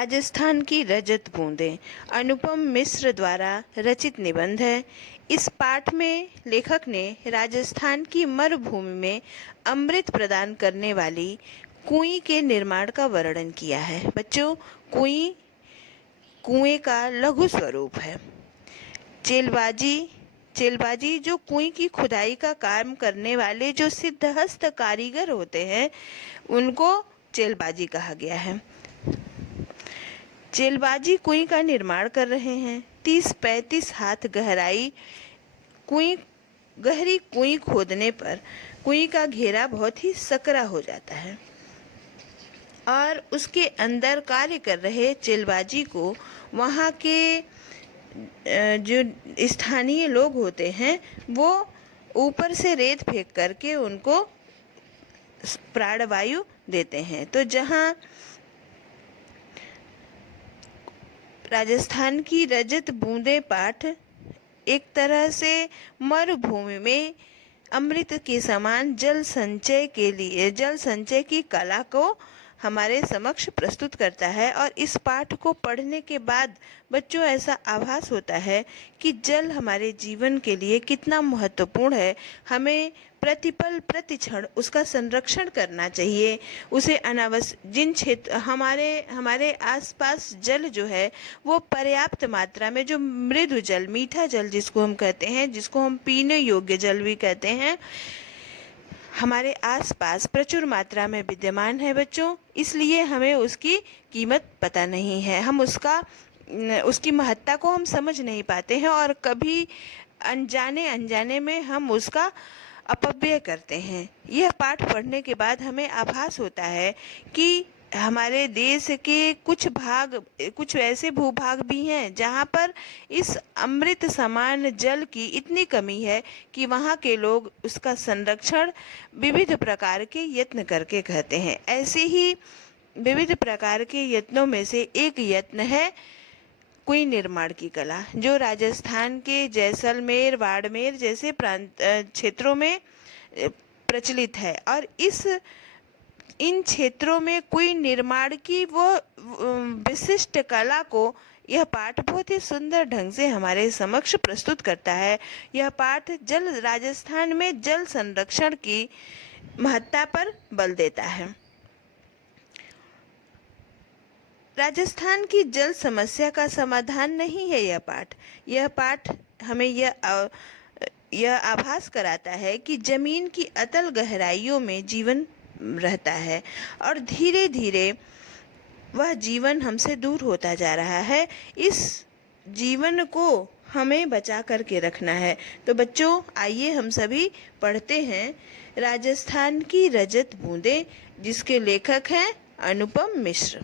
राजस्थान की रजत बूंदें अनुपम मिश्र द्वारा रचित निबंध है। इस पाठ में लेखक ने राजस्थान की मरुभूमि में अमृत प्रदान करने वाली कुएं के निर्माण का वर्णन किया है। बच्चों, कुएं कुएं का लघु स्वरूप है। चेलबाजी चेलबाजी जो कुएं की खुदाई का काम करने वाले जो सिद्धहस्त कारीगर होते हैं, उनको चेलबाजी कहा गया है। चेलबाजी कुएं का निर्माण कर रहे हैं। 30-35 हाथ गहरी कुएं खोदने पर कुएं का घेरा बहुत ही सकरा हो जाता है और उसके अंदर कार्य कर रहे चेलबाजी को वहाँ के जो स्थानीय लोग होते हैं वो ऊपर से रेत फेंक करके उनको प्राणवायु देते हैं। तो जहाँ राजस्थान की रजत बूंदें पाठ एक तरह से मरुभूमि में अमृत के समान जल संचय की कला को हमारे समक्ष प्रस्तुत करता है। और इस पाठ को पढ़ने के बाद बच्चों ऐसा आभास होता है कि जल हमारे जीवन के लिए कितना महत्वपूर्ण है। हमें प्रतिपल प्रतिक्षण उसका संरक्षण करना चाहिए। उसे जिन क्षेत्र हमारे आसपास जल जो है वो पर्याप्त मात्रा में, जो मृदु जल, मीठा जल जिसको हम कहते हैं, जिसको हम पीने योग्य जल भी कहते हैं, हमारे आसपास प्रचुर मात्रा में विद्यमान है बच्चों। इसलिए हमें उसकी कीमत पता नहीं है, हम उसकी महत्ता को हम समझ नहीं पाते हैं और कभी अनजाने में हम उसका अपव्यय करते हैं। यह पाठ पढ़ने के बाद हमें आभास होता है कि हमारे देश के कुछ ऐसे भूभाग भी हैं जहाँ पर इस अमृत समान जल की इतनी कमी है कि वहाँ के लोग उसका संरक्षण विविध प्रकार के यत्न करके करते हैं। ऐसे ही विविध प्रकार के यत्नों में से एक यत्न है कुएं निर्माण की कला, जो राजस्थान के जैसलमेर, बाड़मेर जैसे क्षेत्रों में प्रचलित है। और इन क्षेत्रों में कुएं निर्माण की वो विशिष्ट कला को यह पाठ बहुत ही सुंदर ढंग से हमारे समक्ष प्रस्तुत करता है। यह पाठ राजस्थान में जल संरक्षण की महत्ता पर बल देता है। राजस्थान की जल समस्या का समाधान नहीं है यह पाठ हमें यह आभास कराता है कि जमीन की अतल गहराइयों में जीवन रहता है और धीरे धीरे वह जीवन हमसे दूर होता जा रहा है। इस जीवन को हमें बचा करके रखना है। तो बच्चों, आइए हम सभी पढ़ते हैं राजस्थान की रजत बूंदें, जिसके लेखक हैं अनुपम मिश्र।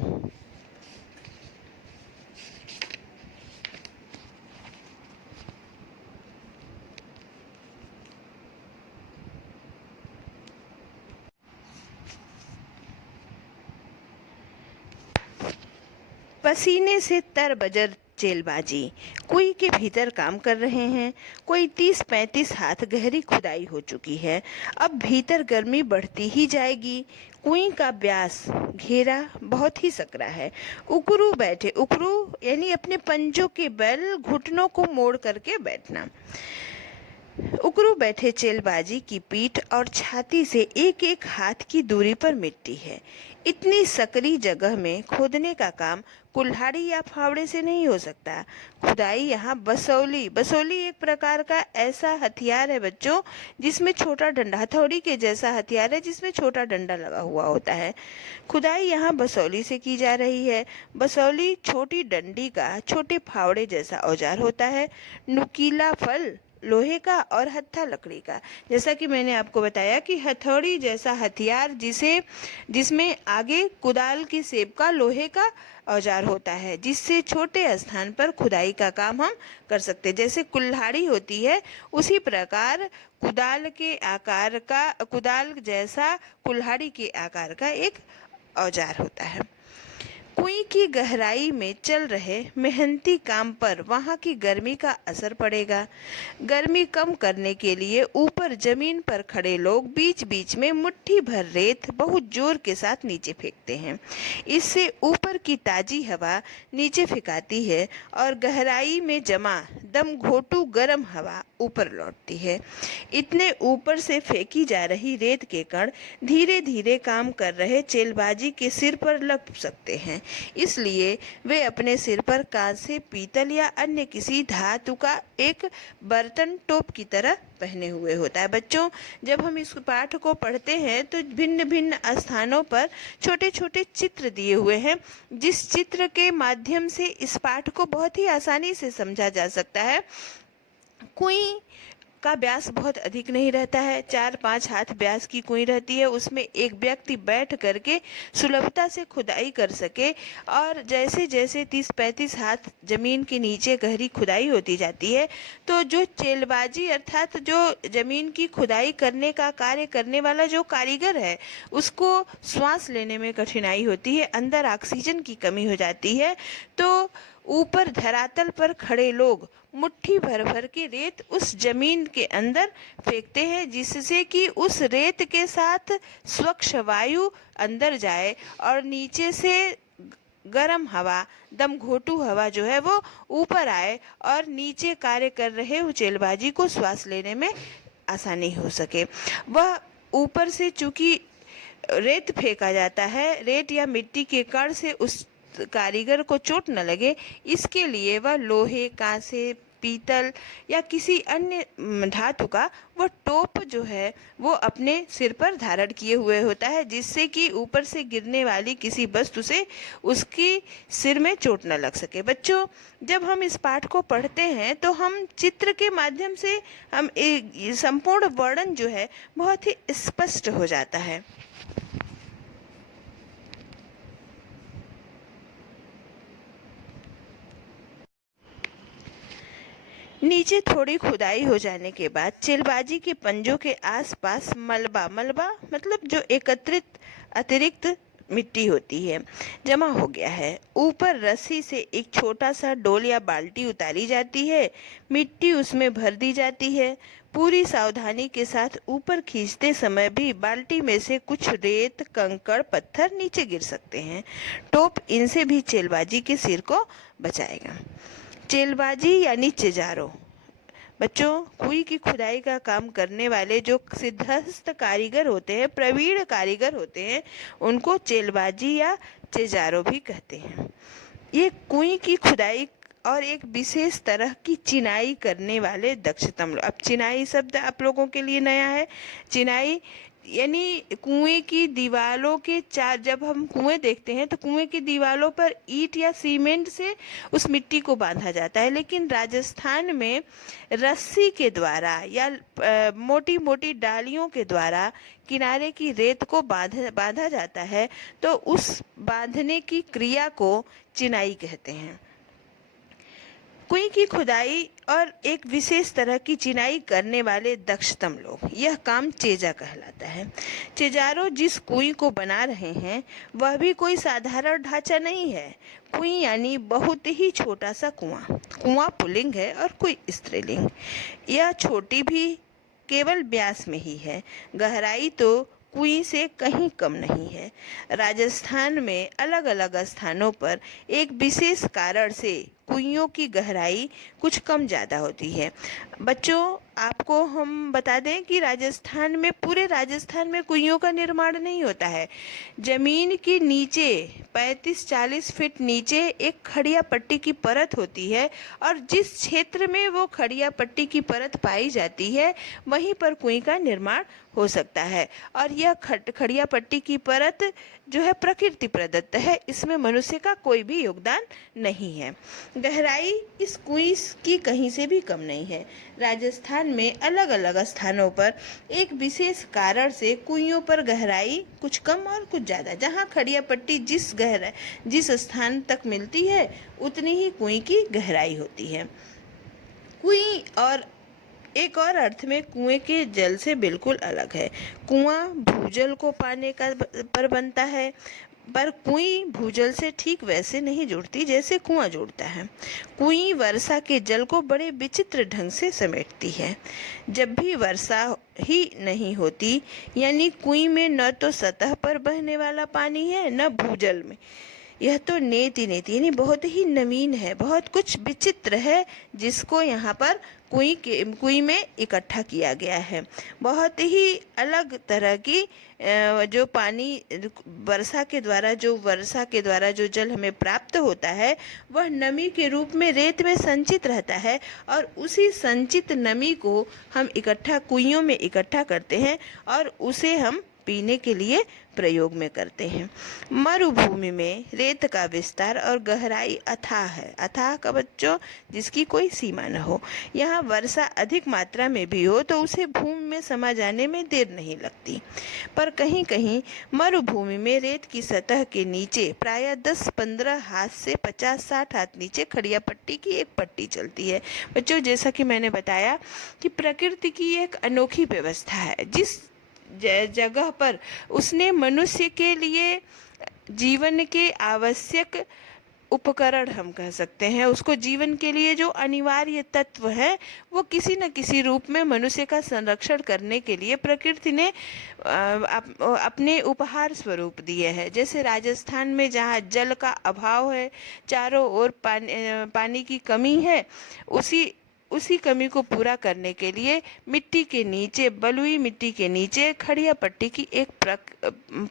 पसीने से तरबजर चेलबाजी कुएं के भीतर काम कर रहे हैं। कोई 30-35 हाथ गहरी खुदाई हो चुकी है। अब भीतर गर्मी बढ़ती ही जाएगी। कुएं का व्यास घेरा बहुत ही सकरा है। उकरू यानी अपने पंजों के बल घुटनों को मोड़ करके बैठना। उकरू बैठे चेलबाजी की पीठ और छाती से एक एक हाथ की दूरी पर मिट्टी है। इतनी सकरी जगह में खोदने का काम कुल्हाड़ी या फावड़े से नहीं हो सकता। खुदाई यहाँ बसौली एक प्रकार का ऐसा हथियार है बच्चों, जिसमें छोटा डंडा, हथौड़ी के जैसा हथियार है जिसमें छोटा डंडा लगा हुआ होता है। खुदाई यहाँ बसौली से की जा रही है। बसौली छोटी डंडी का छोटे फावड़े जैसा औजार होता है। नुकीला फल लोहे का और हत्था लकड़ी का। जैसा कि मैंने आपको बताया कि हथौड़ी जैसा हथियार जिसमें आगे कुदाल की सेप का लोहे का औजार होता है, जिससे छोटे स्थान पर खुदाई का काम हम कर सकते हैं। जैसे कुल्हाड़ी होती है, उसी प्रकार कुदाल जैसा कुल्हाड़ी के आकार का एक औजार होता है। कुएं की गहराई में चल रहे मेहनती काम पर वहां की गर्मी का असर पड़ेगा। गर्मी कम करने के लिए ऊपर जमीन पर खड़े लोग बीच बीच में मुट्ठी भर रेत बहुत जोर के साथ नीचे फेंकते हैं। इससे ऊपर की ताजी हवा नीचे फेंकाती है और गहराई में जमा दम घोटू गर्म हवा ऊपर लौटती है। इतने ऊपर से फेंकी जा रही रेत के कण धीरे धीरे काम कर रहे चेलबाजी के सिर पर लग सकते हैं, इसलिए वे अपने सिर पर कांसे, पीतल या अन्य किसी धातु का एक बर्तन टोप की तरह पहने हुए होता है। बच्चों, जब हम इस पाठ को पढ़ते हैं तो भिन्न भिन्न स्थानों पर छोटे छोटे चित्र दिए हुए हैं, जिस चित्र के माध्यम से इस पाठ को बहुत ही आसानी से समझा जा सकता है। कुएं का व्यास बहुत अधिक नहीं रहता है, 4-5 हाथ व्यास की कुएं रहती है। उसमें एक व्यक्ति बैठ करके सुलभता से खुदाई कर सके, और जैसे जैसे 30-35 हाथ जमीन के नीचे गहरी खुदाई होती जाती है तो जो चेलबाजी अर्थात जो जमीन की खुदाई करने का कार्य करने वाला जो कारीगर है उसको श्वास लेने में कठिनाई होती है, अंदर ऑक्सीजन की कमी हो जाती है। तो ऊपर धरातल पर खड़े लोग मुट्ठी भर भर के रेत उस जमीन के अंदर फेंकते हैं, जिससे कि उस रेत के साथ स्वच्छ वायु अंदर जाए और नीचे से गर्म हवा, दम घोटू हवा जो है वो ऊपर आए और नीचे कार्य कर रहे उचेलबाजी को श्वास लेने में आसानी हो सके। वह ऊपर से चूंकि रेत फेंका जाता है, रेत या मिट्टी के कण से उस कारीगर को चोट न लगे, इसके लिए वह लोहे, कांसे, पीतल या किसी अन्य धातु का वह टोप जो है वो अपने सिर पर धारण किए हुए होता है, जिससे कि ऊपर से गिरने वाली किसी वस्तु से उसकी सिर में चोट न लग सके। बच्चों, जब हम इस पाठ को पढ़ते हैं तो हम चित्र के माध्यम से हम एक संपूर्ण वर्णन जो है बहुत ही स्पष्ट हो जाता है। नीचे थोड़ी खुदाई हो जाने के बाद चेलबाजी के पंजों के आसपास मलबा मलबा मतलब जो एकत्रित अतिरिक्त मिट्टी होती है जमा हो गया है। ऊपर रस्सी से एक छोटा सा डोल या बाल्टी उतारी जाती है, मिट्टी उसमें भर दी जाती है। पूरी सावधानी के साथ ऊपर खींचते समय भी बाल्टी में से कुछ रेत, कंकड़, पत्थर नीचे गिर सकते हैं। टोप इनसे भी चेलबाजी के सिर को बचाएगा। चेलबाजी यानी चिजारो। बच्चों, कुएं की खुदाई का काम करने वाले जो सिद्धहस्त कारीगर होते हैं, प्रवीण कारीगर होते हैं, उनको चेलबाजी या चिजारो भी कहते हैं। ये कुएं की खुदाई और एक विशेष तरह की चिनाई करने वाले दक्षतम लोग। अब चिनाई शब्द आप लोगों के लिए नया है। चिनाई यानी कुएं की दीवारों के चार, जब हम कुएं देखते हैं तो कुएं की दीवारों पर ईंट या सीमेंट से उस मिट्टी को बांधा जाता है, लेकिन राजस्थान में रस्सी के द्वारा या मोटी मोटी डालियों के द्वारा किनारे की रेत को बांधा जाता है, तो उस बांधने की क्रिया को चिनाई कहते हैं। कुएं की खुदाई और एक विशेष तरह की चिनाई करने वाले दक्षतम लोग, यह काम चेजा कहलाता है। चेजारो जिस कुएं को बना रहे हैं वह भी कोई साधारण ढांचा नहीं है। कुएं यानी बहुत ही छोटा सा कुआं। कुआं पुल्लिंग है और कुएं स्त्रीलिंग। यह छोटी भी केवल व्यास में ही है, गहराई तो कुएं से कहीं कम नहीं है। राजस्थान में अलग अलग स्थानों पर एक विशेष कारण से कुइयों की गहराई कुछ कम ज़्यादा होती है। बच्चों, आपको हम बता दें कि राजस्थान में, पूरे राजस्थान में कुइयों का निर्माण नहीं होता है। जमीन के नीचे 35-40 फीट नीचे एक खड़िया पट्टी की परत होती है, और जिस क्षेत्र में वो खड़िया पट्टी की परत पाई जाती है वहीं पर कुएं का निर्माण हो सकता है। और यह खड़िया पट्टी की परत जो है प्रकृति प्रदत्त है, इसमें मनुष्य का कोई भी योगदान नहीं है। गहराई इस कुएं की कहीं से भी कम नहीं है। राजस्थान में अलग अलग स्थानों पर एक विशेष कारण से कुइयों पर गहराई कुछ कम और कुछ ज़्यादा, जहाँ खड़िया पट्टी जिस स्थान तक मिलती है उतनी ही कुएं की गहराई होती है। कुएं और एक और अर्थ में कुएं के जल से बिल्कुल अलग है। कुआं भूजल को पाने का पर बनता है। पर कुएं भूजल से ठीक वैसे नहीं जुड़ती जैसे कुआं जुड़ता है। कुएं वर्षा के जल को बड़े विचित्र ढंग से समेटती है। जब भी वर्षा ही नहीं होती, यानी कुएं में न तो सतह पर बहने वाला पानी है न भूजल में, यह तो नेति नेति यानी बहुत ही नवीन है, बहुत कुछ विचित्र है जिसको यहाँ पर कुएं में इकट्ठा किया गया है। बहुत ही अलग तरह की जो पानी वर्षा के द्वारा जो जल हमें प्राप्त होता है वह नमी के रूप में रेत में संचित रहता है, और उसी संचित नमी को हम कुइयों में इकट्ठा करते हैं और उसे हम पीने के लिए प्रयोग में करते हैं। मरुभूमि में रेत का विस्तार और गहराई अथाह है। अथाह का बच्चों जिसकी कोई सीमा न हो। यहाँ वर्षा अधिक मात्रा में भी हो तो उसे भूमि में समा जाने में देर नहीं लगती, पर कहीं कहीं मरुभूमि में रेत की सतह के नीचे प्रायः 10-15 हाथ से 50-60 हाथ नीचे खड़िया पट्टी की एक पट्टी चलती है। बच्चों जैसा कि मैंने बताया कि प्रकृति की एक अनोखी व्यवस्था है, जिस जगह पर उसने मनुष्य के लिए जीवन के आवश्यक उपकरण हम कह सकते हैं, उसको जीवन के लिए जो अनिवार्य तत्व है वो किसी न किसी रूप में मनुष्य का संरक्षण करने के लिए प्रकृति ने अपने उपहार स्वरूप दिए हैं। जैसे राजस्थान में जहाँ जल का अभाव है, चारों ओर पानी की कमी है, उसी कमी को पूरा करने के लिए मिट्टी के नीचे, बलुई मिट्टी के नीचे खड़िया पट्टी की एक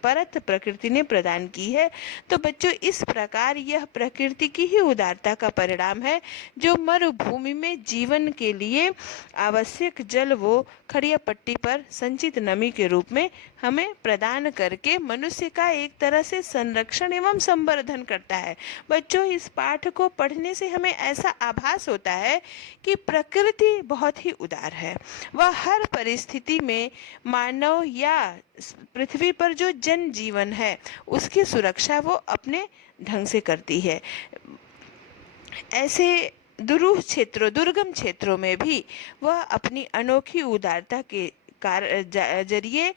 परत प्रकृति ने प्रदान की है। तो बच्चों इस प्रकार यह प्रकृति की ही उदारता का परिणाम है, जो मरुभूमि में जीवन के लिए आवश्यक जल वो खड़िया पट्टी पर संचित नमी के रूप में हमें प्रदान करके मनुष्य का एक तरह से संरक्षण एवं संवर्धन करता है। बच्चों इस पाठ को पढ़ने से हमें ऐसा आभास होता है कि प्रकृति बहुत ही उदार है। वह हर परिस्थिति में मानव या पृथ्वी पर जो जन जीवन है उसकी सुरक्षा वो अपने ढंग से करती है। ऐसे दुर्गम क्षेत्रों में भी वह अपनी अनोखी उदारता के जरिए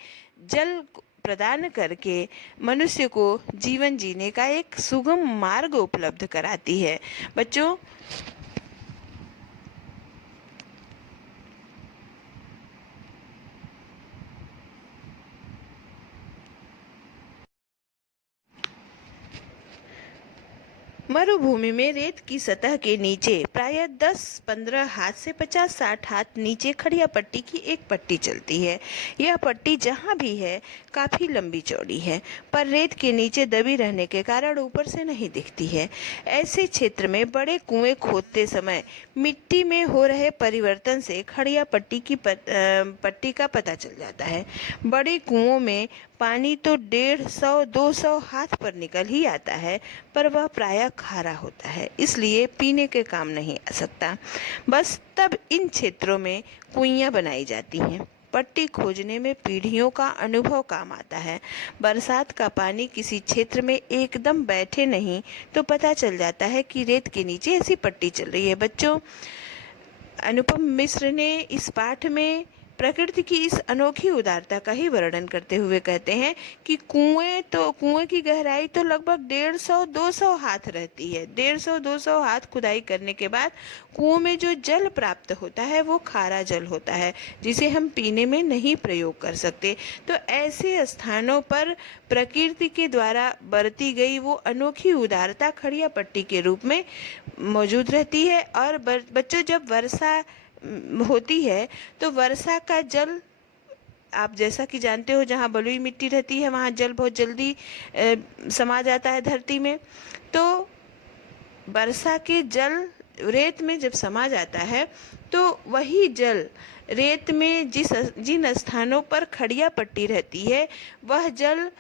जल प्रदान करके मनुष्य को जीवन जीने का एक सुगम मार्ग उपलब्ध कराती है। बच्चों मरुभूमि में रेत की सतह के नीचे प्रायः 10-15 हाथ से 50-60 हाथ नीचे खड़िया पट्टी की एक पट्टी चलती है। यह पट्टी जहाँ भी है काफ़ी लंबी चौड़ी है, पर रेत के नीचे दबी रहने के कारण ऊपर से नहीं दिखती है। ऐसे क्षेत्र में बड़े कुएं खोदते समय मिट्टी में हो रहे परिवर्तन से खड़िया पट्टी का पता चल जाता है। बड़े कुओं में पानी तो 150-200 हाथ पर निकल ही आता है, पर वह प्रायः खारा होता है, इसलिए पीने के काम नहीं आ सकता। बस तब इन क्षेत्रों में कुइयां बनाई जाती हैं। पट्टी खोजने में पीढ़ियों का अनुभव काम आता है। बरसात का पानी किसी क्षेत्र में एकदम बैठे नहीं तो पता चल जाता है कि रेत के नीचे ऐसी पट्टी चल रही है। बच्चों अनुपम मिश्र ने इस पाठ में प्रकृति की इस अनोखी उदारता का ही वर्णन करते हुए कहते हैं कि कुएं की गहराई तो लगभग 150-200 हाथ रहती है। 150-200 हाथ खुदाई करने के बाद कुओं में जो जल प्राप्त होता है वो खारा जल होता है, जिसे हम पीने में नहीं प्रयोग कर सकते। तो ऐसे स्थानों पर प्रकृति के द्वारा बरती गई वो अनोखी उदारता खड़िया पट्टी के रूप में मौजूद रहती है। और बच्चों जब वर्षा होती है तो वर्षा का जल, आप जैसा कि जानते हो जहाँ बलुई मिट्टी रहती है वहाँ जल बहुत जल्दी समा जाता है धरती में। तो वर्षा के जल रेत में जब समा जाता है तो वही जल रेत में जिन स्थानों पर खड़िया पट्टी रहती है वह जल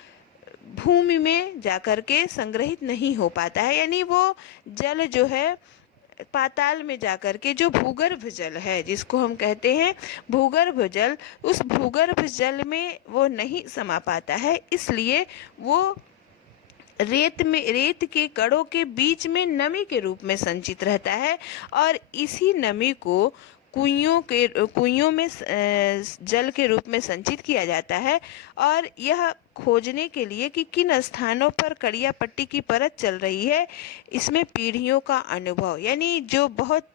भूमि में जाकर के संग्रहित नहीं हो पाता है, यानी वो जल जो है पाताल में जाकर के जो भूगर्भ जल है जिसको हम कहते हैं भूगर्भ जल, उस भूगर्भ जल में वो नहीं समा पाता है, इसलिए वो रेत के कणों के बीच में नमी के रूप में संचित रहता है। और इसी नमी को कुइयों में जल के रूप में संचित किया जाता है। और यह खोजने के लिए कि किन स्थानों पर कड़िया पट्टी की परत चल रही है, इसमें पीढ़ियों का अनुभव, यानी जो बहुत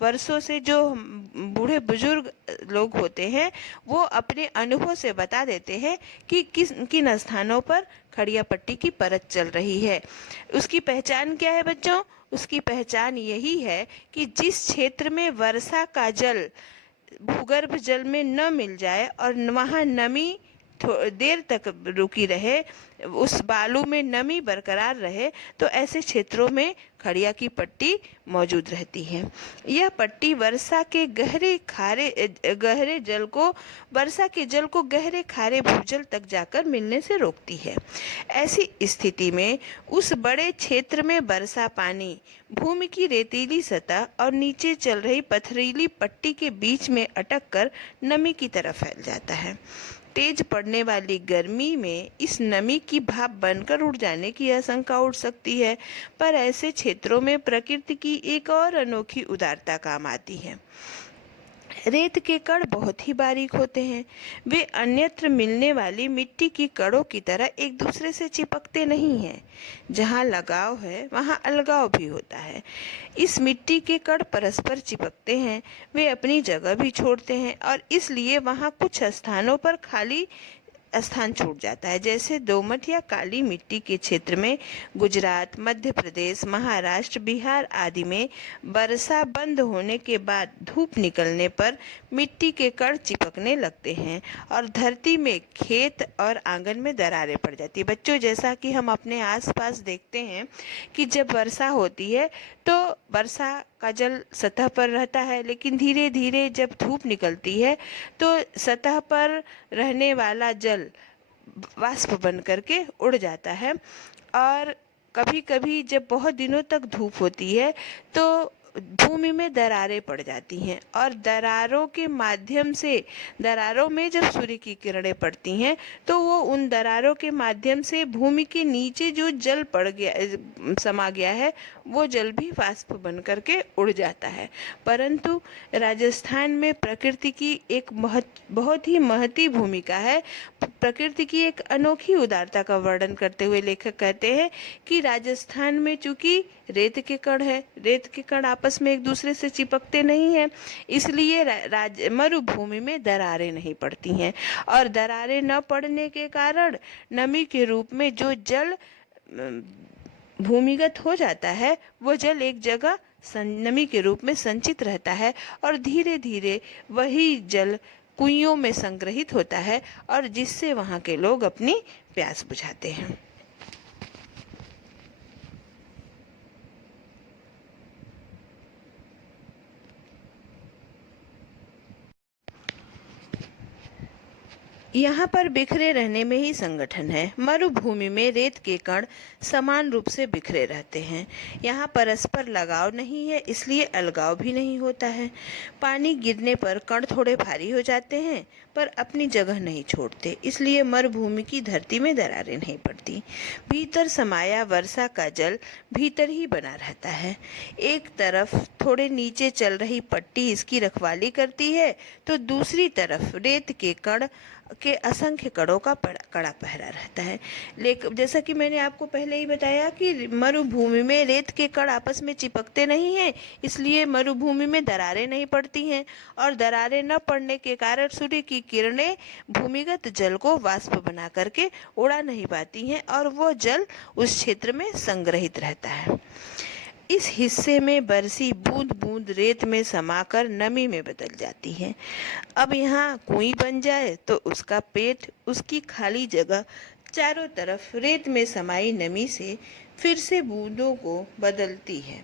वर्षों से जो बूढ़े बुजुर्ग लोग होते हैं वो अपने अनुभव से बता देते हैं कि किन स्थानों पर खड़िया पट्टी की परत चल रही है। उसकी पहचान क्या है बच्चों? उसकी पहचान यही है कि जिस क्षेत्र में वर्षा का जल भूगर्भ जल में न मिल जाए और वहाँ नमी देर तक रुकी रहे, उस बालू में नमी बरकरार रहे, तो ऐसे क्षेत्रों में खड़िया की पट्टी मौजूद रहती है। यह पट्टी वर्षा के जल को गहरे खारे भूजल तक जाकर मिलने से रोकती है। ऐसी स्थिति में उस बड़े क्षेत्र में वर्षा पानी भूमि की रेतीली सतह और नीचे चल रही पथरीली पट्टी के बीच में अटक कर नमी की तरफ फैल जाता है। तेज पड़ने वाली गर्मी में इस नमी की भाप बनकर उड़ जाने की आशंका उड़ सकती है, पर ऐसे क्षेत्रों में प्रकृति की एक और अनोखी उदारता काम आती है। रेत के कण बहुत ही बारीक होते हैं। वे अन्यत्र मिलने वाली मिट्टी की कणों की तरह एक दूसरे से चिपकते नहीं हैं। जहाँ लगाव है वहाँ अलगाव भी होता है। इस मिट्टी के कण परस्पर चिपकते हैं, वे अपनी जगह भी छोड़ते हैं और इसलिए वहाँ कुछ स्थानों पर खाली स्थान छूट जाता है। जैसे दोमट या काली मिट्टी के क्षेत्र में गुजरात, मध्य प्रदेश, महाराष्ट्र, बिहार आदि में वर्षा बंद होने के बाद धूप निकलने पर मिट्टी के कण चिपकने लगते हैं और धरती में खेत और आंगन में दरारें पड़ जाती है। बच्चों, जैसा कि हम अपने आसपास देखते हैं कि जब वर्षा होती है तो वर्षा का जल सतह पर रहता है, लेकिन धीरे धीरे जब धूप निकलती है तो सतह पर रहने वाला जल वाष्प बन करके उड़ जाता है। और कभी कभी जब बहुत दिनों तक धूप होती है तो भूमि में दरारें पड़ जाती हैं और दरारों में जब सूर्य की किरणें पड़ती हैं तो वो उन दरारों के माध्यम से भूमि के नीचे जो जल समा गया है वो जल भी वाष्प बन करके उड़ जाता है। परंतु राजस्थान में प्रकृति की एक बहुत ही महती भूमिका है। प्रकृति की एक अनोखी उदारता का वर्णन करते हुए लेखक कहते हैं कि राजस्थान में चूंकि रेत के कण आपस में एक दूसरे से चिपकते नहीं हैं, इसलिए मरुभूमि में दरारें नहीं पड़ती हैं और दरारें न पड़ने के कारण नमी के रूप में जो जल भूमिगत हो जाता है वो जल एक जगह नमी के रूप में संचित रहता है और धीरे धीरे वही जल कुइयों में संग्रहित होता है और जिससे वहाँ के लोग अपनी प्यास बुझाते हैं। यहाँ पर बिखरे रहने में ही संगठन है। मरुभूमि में रेत के कण समान रूप से बिखरे रहते हैं। यहाँ परस्पर लगाव नहीं है, इसलिए अलगाव भी नहीं होता है। पानी गिरने पर कण थोड़े भारी हो जाते हैं पर अपनी जगह नहीं छोड़ते, इसलिए मरुभूमि की धरती में दरारें नहीं पड़ती। भीतर समाया वर्षा का जल भीतर ही बना रहता है। एक तरफ थोड़े नीचे चल रही पट्टी इसकी रखवाली करती है तो दूसरी तरफ रेत के कण के असंख्य कणों का कड़ा पहरा रहता है। लेकिन जैसा कि मैंने आपको पहले ही बताया कि मरुभूमि में रेत के कण आपस में चिपकते नहीं हैं, इसलिए मरुभूमि में दरारें नहीं पड़ती हैं और दरारें न पड़ने के कारण सूर्य की किरणें भूमिगत जल को वाष्प बना करके उड़ा नहीं पाती हैं और वो जल उस क्षेत्र में संग्रहित रहता है। इस हिस्से में बरसी बूंद बूंद रेत में समाकर नमी में बदल जाती है। अब यहाँ कुएं बन जाए तो उसका पेट, उसकी खाली जगह चारों तरफ रेत में समाई नमी से फिर से बूंदों को बदलती है।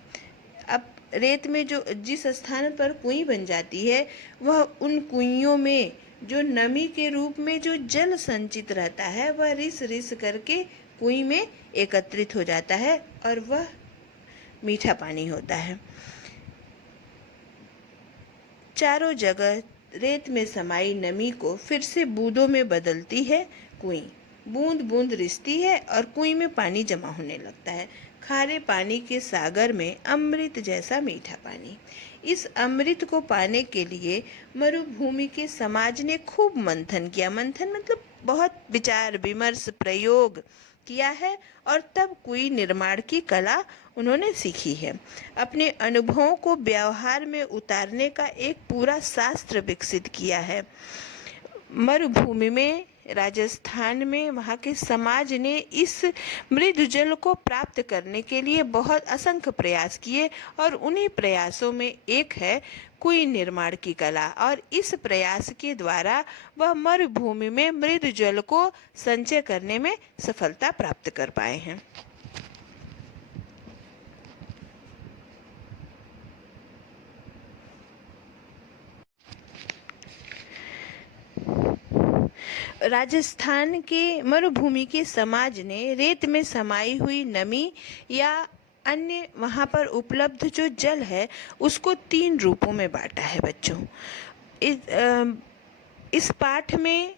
अब रेत में जो जिस स्थान पर कुएं बन जाती है वह उन कुइयों में जो नमी के रूप में जो जल संचित रहता है वह रिस रिस करके कुएं में एकत्रित हो जाता है और वह मीठा पानी होता है। चारों जगह रेत में समाई नमी को फिर से बूंदों में बदलती है कुएं। बूंद बूंद रिसती है और कुएं में पानी जमा होने लगता है। खारे पानी के सागर में अमृत जैसा मीठा पानी। इस अमृत को पाने के लिए मरुभूमि के समाज ने खूब मंथन किया। मंथन मतलब बहुत विचार विमर्श प्रयोग किया है और तब कुएं निर्माण की कला उन्होंने सीखी है। अपने अनुभवों को व्यवहार में उतारने का एक पूरा शास्त्र विकसित किया है। मरुभूमि में राजस्थान में वहाँ के समाज ने इस मृदु जल को प्राप्त करने के लिए बहुत असंख्य प्रयास किए और उन्हीं प्रयासों में एक है कुएं निर्माण की कला, और इस प्रयास के द्वारा वह मरुभूमि में मृदु जल को संचय करने में सफलता प्राप्त कर पाए हैं। राजस्थान के मरुभूमि के समाज ने रेत में समाई हुई नमी या अन्य वहाँ पर उपलब्ध जो जल है उसको 3 रूपों में बांटा है बच्चों। इस पाठ में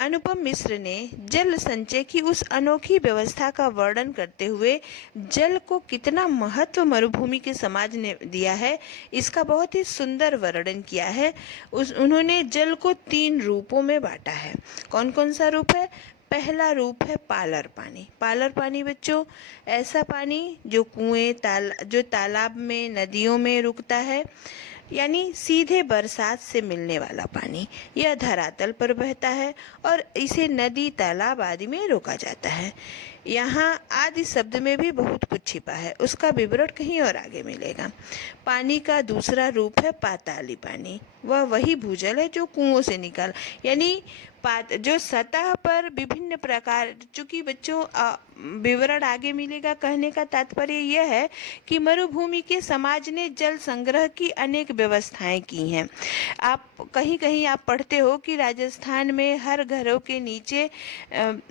अनुपम मिश्र ने जल संचय की उस अनोखी व्यवस्था का वर्णन करते हुए जल को कितना महत्व मरुभूमि के समाज ने दिया है इसका बहुत ही सुंदर वर्णन किया है। उन्होंने जल को 3 रूपों में बांटा है। कौन कौन सा रूप है? पहला रूप है पालर पानी। पालर पानी बच्चों ऐसा पानी जो कुएं जो तालाब में नदियों में रुकता है, यानी सीधे बरसात से मिलने वाला पानी। यह धरातल पर बहता है और इसे नदी तालाब आदि में रोका जाता है। यहाँ आदि शब्द में भी बहुत कुछ छिपा है, उसका विवरण कहीं और आगे मिलेगा। पानी का दूसरा रूप है पाताली पानी। वह वही भूजल है जो कुओं से निकल, यानी जो सतह पर विभिन्न प्रकार, चूंकि बच्चों विवरण आगे मिलेगा। कहने का तात्पर्य यह है कि मरुभूमि के समाज ने जल संग्रह की अनेक व्यवस्थाएं की हैं। आप कहीं कहीं आप पढ़ते हो कि राजस्थान में हर घरों के नीचे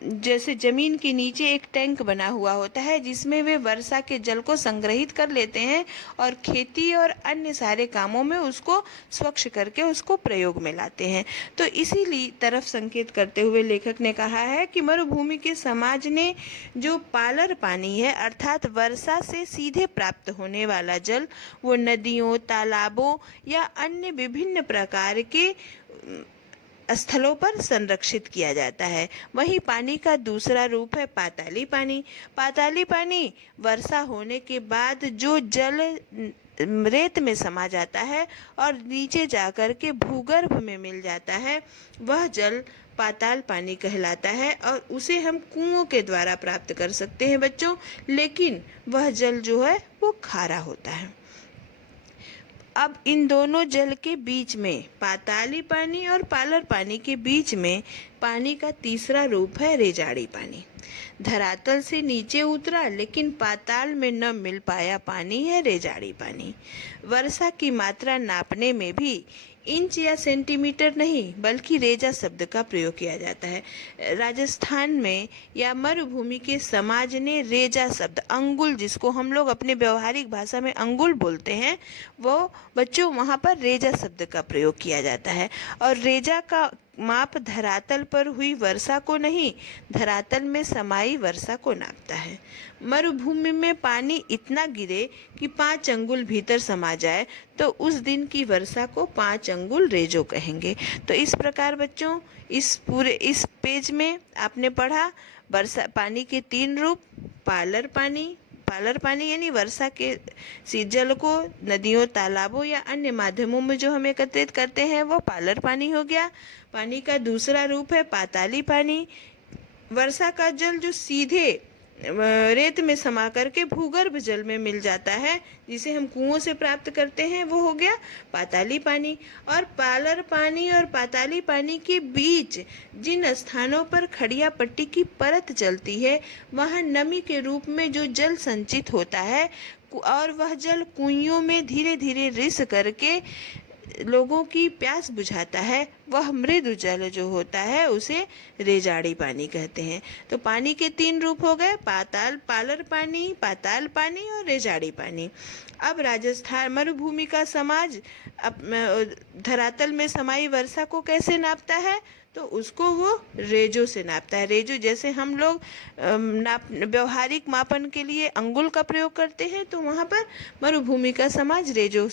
जैसे जमीन के नीचे एक टैंक बना हुआ होता है जिसमें वे वर्षा के जल को संग्रहित कर लेते हैं और खेती और अन्य सारे कामों में उसको स्वच्छ करके उसको प्रयोग में लाते हैं। तो इसीलिए तरफ संकेत करते हुए लेखक ने कहा है कि मरुभूमि के समाज ने जो पालर पानी है अर्थात वर्षा से सीधे प्राप्त होने वाला जल वो नदियों तालाबों या अन्य विभिन्न प्रकार के स्थलों पर संरक्षित किया जाता है। वहीं पानी का दूसरा रूप है पाताली पानी। पाताली पानी वर्षा होने के बाद जो जल रेत में समा जाता है और नीचे जाकर के भूगर्भ में मिल जाता है, वह जल पाताल पानी कहलाता है और उसे हम कुओं के द्वारा प्राप्त कर सकते हैं बच्चों, लेकिन वह जल जो है वो खारा होता है। अब इन दोनों जल के बीच में, पाताली पानी और पालर पानी के बीच में पानी का तीसरा रूप है रेजाड़ी पानी। धरातल से नीचे उतरा लेकिन पाताल में न मिल पाया पानी है रेजाड़ी पानी। वर्षा की मात्रा नापने में भी इंच या सेंटीमीटर नहीं बल्कि रेजा शब्द का प्रयोग किया जाता है। राजस्थान में या मरुभूमि के समाज ने रेजा शब्द, अंगुल जिसको हम लोग अपने व्यवहारिक भाषा में अंगुल बोलते हैं, वो बच्चों वहाँ पर रेजा शब्द का प्रयोग किया जाता है। और रेजा का माप धरातल पर हुई वर्षा को नहीं, धरातल में समाई वर्षा को नापता है। मरुभूमि में पानी इतना गिरे कि 5 अंगुल भीतर समा जाए तो उस दिन की वर्षा को 5 अंगुल रेजो कहेंगे। तो इस प्रकार बच्चों इस पेज में आपने पढ़ा वर्षा पानी के 3 रूप, पालर पानी यानी वर्षा के जल को नदियों तालाबों या अन्य माध्यमों में जो हम एकत्रित करते हैं वो पालर पानी हो गया। पानी का दूसरा रूप है पाताली पानी। वर्षा का जल जो सीधे रेत में समा करके भूगर्भ जल में मिल जाता है जिसे हम कुओं से प्राप्त करते हैं, वो हो गया पाताली पानी। और पालर पानी और पाताली पानी के बीच जिन स्थानों पर खड़िया पट्टी की परत चलती है वहाँ नमी के रूप में जो जल संचित होता है और वह जल कुइयों में धीरे धीरे रिस करके लोगों की प्यास बुझाता है, वह मृदु जल जो होता है उसे रेजाड़ी पानी कहते हैं। तो पानी के 3 रूप हो गए, पालर पानी, पाताल पानी और रेजाड़ी पानी। अब राजस्थान मरुभूमि का समाज धरातल में समाई वर्षा को कैसे नापता है? तो उसको वो रेजो से नापता है। रेजो जैसे हम लोग व्यवहारिक मापन के लिए अंगुल का प्रयोग करते हैं, तो वहाँ पर मरुभूमि का समाज रेजो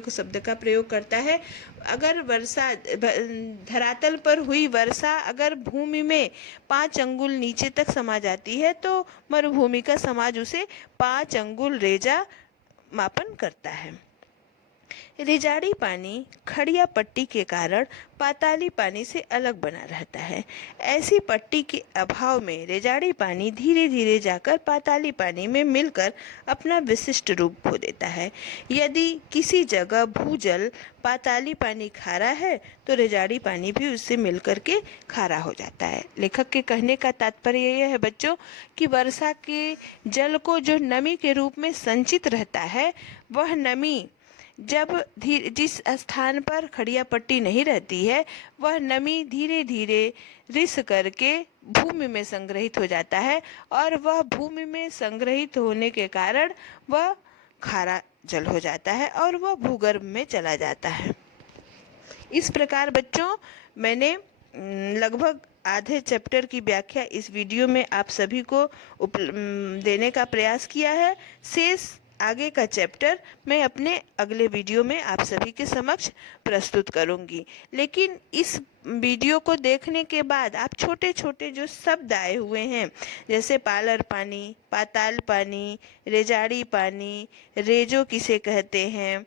के शब्द का प्रयोग करता है। अगर वर्षा धरातल पर हुई वर्षा अगर भूमि में 5 अंगुल नीचे तक समा जाती है, तो मरुभूमि का समाज उसे 5 अंगुल रेजा मापन करता है। रेजाड़ी पानी खड़िया पट्टी के कारण पाताली पानी से अलग बना रहता है। ऐसी पट्टी के अभाव में रेजाड़ी पानी धीरे धीरे जाकर पाताली पानी में मिलकर अपना विशिष्ट रूप खो देता है। यदि किसी जगह भूजल पाताली पानी खारा है, तो रेजाड़ी पानी भी उससे मिलकर के खारा हो जाता है। लेखक के कहने का तात्पर्य यह है बच्चों कि वर्षा के जल को जो नमी के रूप में संचित रहता है, वह नमी जब जिस स्थान पर खड़िया पट्टी नहीं रहती है, वह नमी धीरे धीरे रिस करके भूमि में संग्रहित हो जाता है, और वह भूमि में संग्रहित होने के कारण वह खारा जल हो जाता है और वह भूगर्भ में चला जाता है। इस प्रकार बच्चों मैंने लगभग आधे चैप्टर की व्याख्या इस वीडियो में आप सभी को देने का प्रयास किया है। शेष आगे का चैप्टर मैं अपने अगले वीडियो में आप सभी के समक्ष प्रस्तुत करूंगी। लेकिन इस वीडियो को देखने के बाद आप छोटे छोटे जो शब्द आए हुए हैं, जैसे पालर पानी, पाताल पानी, रेजाड़ी पानी, रेजो किसे कहते हैं,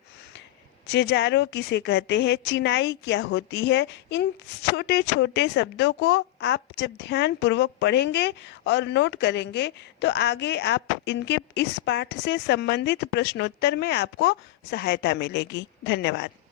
जेजारो किसे कहते हैं, चिनाई क्या होती है, इन छोटे छोटे शब्दों को आप जब ध्यान पूर्वक पढ़ेंगे और नोट करेंगे, तो आगे आप इनके इस पाठ से संबंधित प्रश्नोत्तर में आपको सहायता मिलेगी। धन्यवाद।